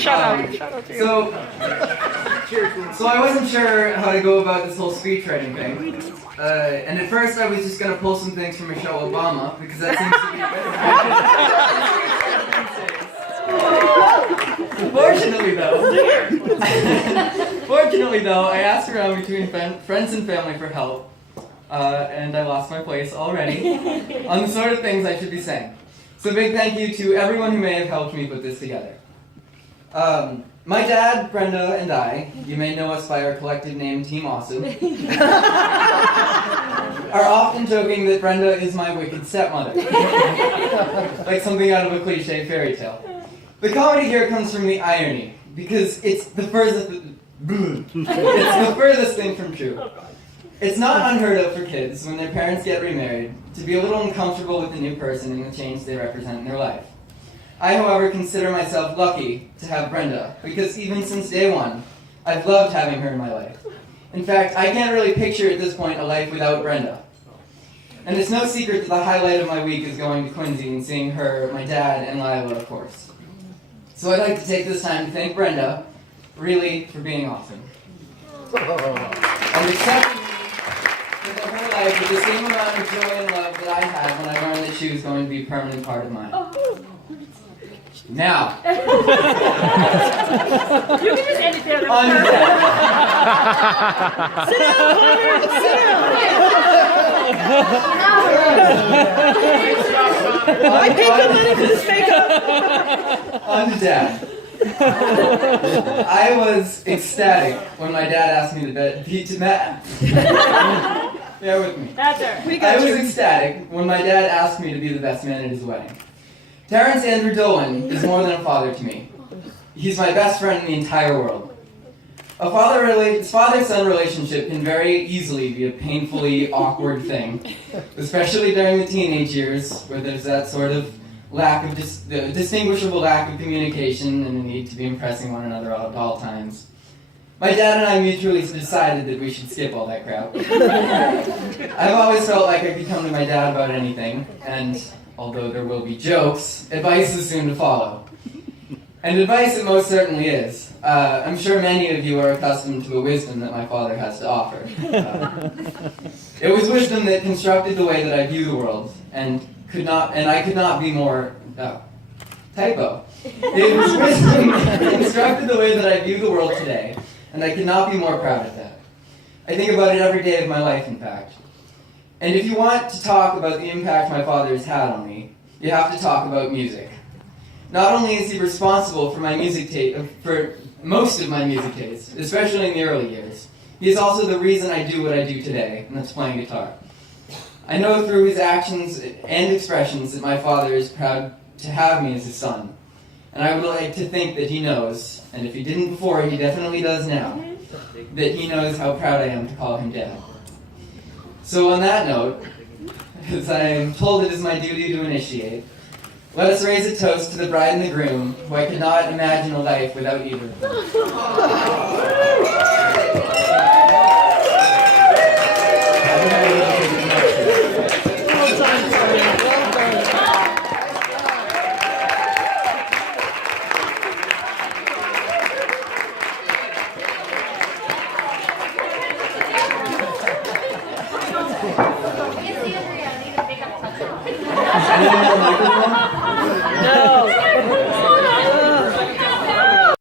Shout out to you. So I wasn't sure how to go about this whole speech writing thing. And at first I was just going to pull some things from Michelle Obama, because that seems to be Fortunately though, I asked around between friends and family for help, and I lost my place already on the sort of things I should be saying. So big thank you to everyone who may have helped me put this together. My dad, Brenda, and I, you may know us by our collective name Team Awesome, are often joking that Brenda is my wicked stepmother. Like something out of a cliche fairy tale. The comedy here comes from the irony, because it's the furthest thing from true. It's not unheard of for kids, when their parents get remarried, to be a little uncomfortable with the new person and the change they represent in their life. I, however, consider myself lucky to have Brenda, because even since day one, I've loved having her in my life. In fact, I can't really picture at this point a life without Brenda. And it's no secret that the highlight of my week is going to Quincy and seeing her, my dad, and Lila, of course. So I'd like to take this time to thank Brenda, really, for being awesome. And accepting me for the whole life with the same amount of joy and love that I had when I learned that she was going to be a permanent part of mine. Now, You can just end it there. on to that. Sit down, Connor! Sit down! I paid good money for this makeup! On to Dad. I was ecstatic when my dad asked me to beat to Matt. Bear with me. That's her. I was ecstatic when my dad asked me to be the best man at his wedding. Terrence Andrew Dolan is more than a father to me. He's my best friend in the entire world. A father-son relationship can very easily be a painfully awkward thing, especially during the teenage years, where there's that sort of distinguishable lack of communication and the need to be impressing one another at all times. My dad and I mutually decided that we should skip all that crap. I've always felt like I could come to my dad about anything, and although there will be jokes, advice is soon to follow. And advice it most certainly is. I'm sure many of you are accustomed to a wisdom that my father has to offer. It was wisdom that constructed the way that I view the world, and I could not be more... typo. It was wisdom that constructed the way that I view the world today, and I could not be more proud of that. I think about it every day of my life, in fact. And if you want to talk about the impact my father has had on me, you have to talk about music. Not only is he responsible for for most of my music tastes, especially in the early years, he is also the reason I do what I do today, and that's playing guitar. I know through his actions and expressions that my father is proud to have me as his son. And I would like to think that he knows, and if he didn't before, he definitely does now, that he knows how proud I am to call him Dad. So on that note, as I am told it is my duty to initiate, let us raise a toast to the bride and the groom, who I could not imagine a life without either of them. Well done.